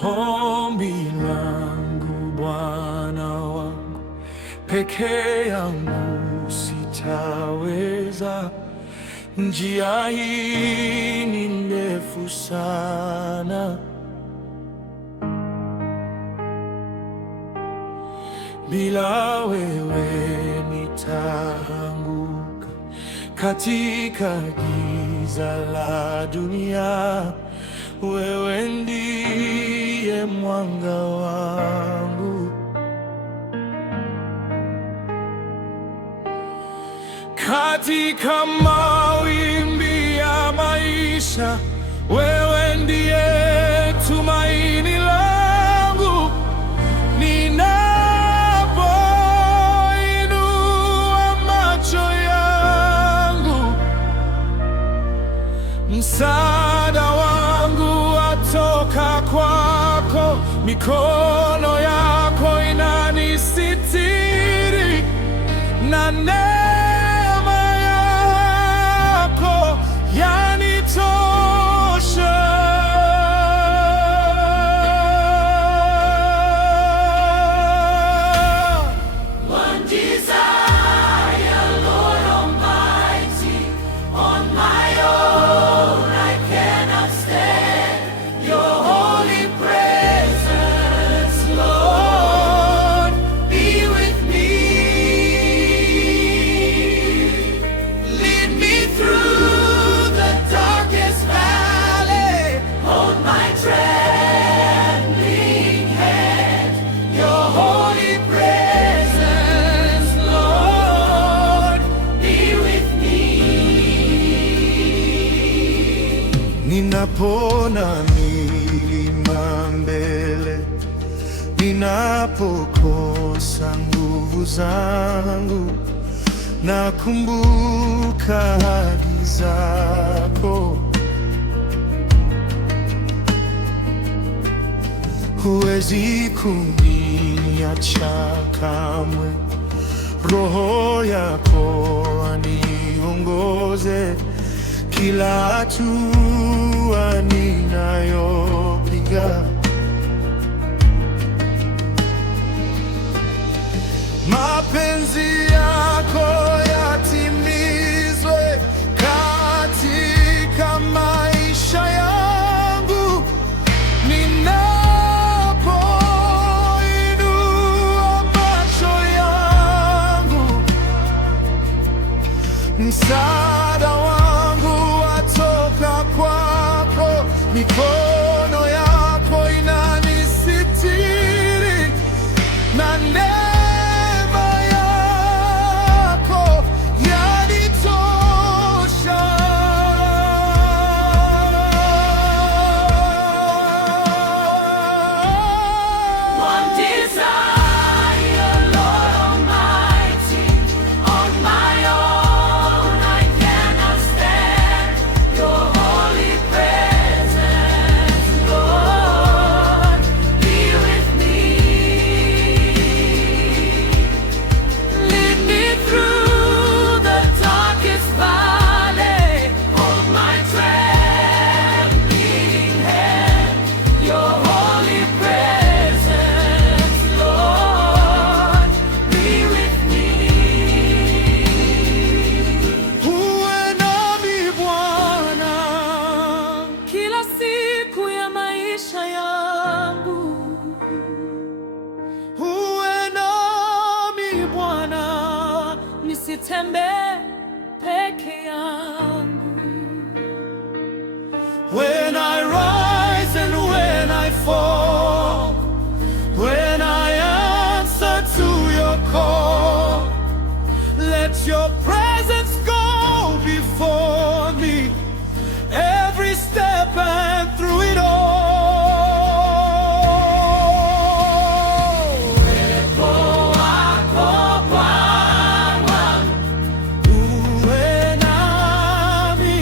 Ombi langu Bwana wangu, peke yangu sitaweza. Njia hii ni ndefu sana, bila wewe nitaanguka katika giza la dunia. Wewe ndiye mwanga wangu, katika mawimbi ya maisha. Wewe ndiye tumaini langu, ninapoinua macho yangu. Msaada wangu watoka kwako, mikono yako inanisitiri na neema yako yanitosha. One desire, Lord Almighty, on my own I cannot stand. Your holy presence, Lord, be with me. Lead me through the darkest valley, hold my trembling hand. Your holy presence, Lord, be with me. Ninapona milima mbele, ninapokosa nguvu zangu, nakumbuka ahadi zako. Huwezi kuniacha kamwe, Roho yako aniongoze kila hatua ninayopiga. Mapenzi yako yatimizwe katika maisha yangu. Ninapoinua macho yangu, msaada wangu watoka kwako, mikono yako inanisitiri na neema yako yanitosha. One desire, Lord Almighty, on my own I cannot stand. Your holy presence, Lord, be with me. Lead me through the darkest valley, hold my trembling hand. Your holy presence, Lord, be with me. Uwe nami Bwana, Kila siku ya maisha yangu, uwe nami Bwana, nisitembee peke yangu. when I rise and when I fall, when I answer to your call, let your presence go before me, every step and through it all. Uwepo wako Bwana, Uwe nami,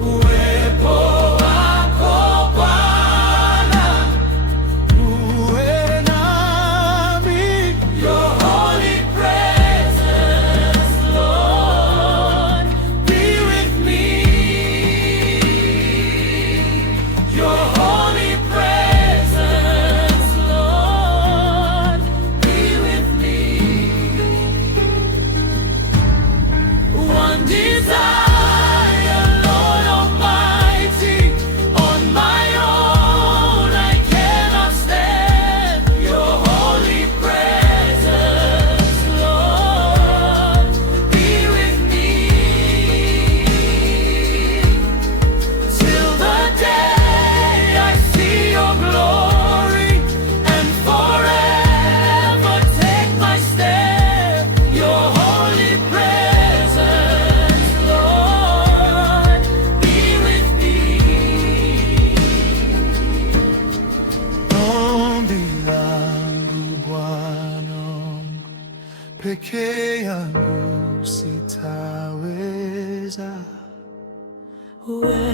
uwepo wewe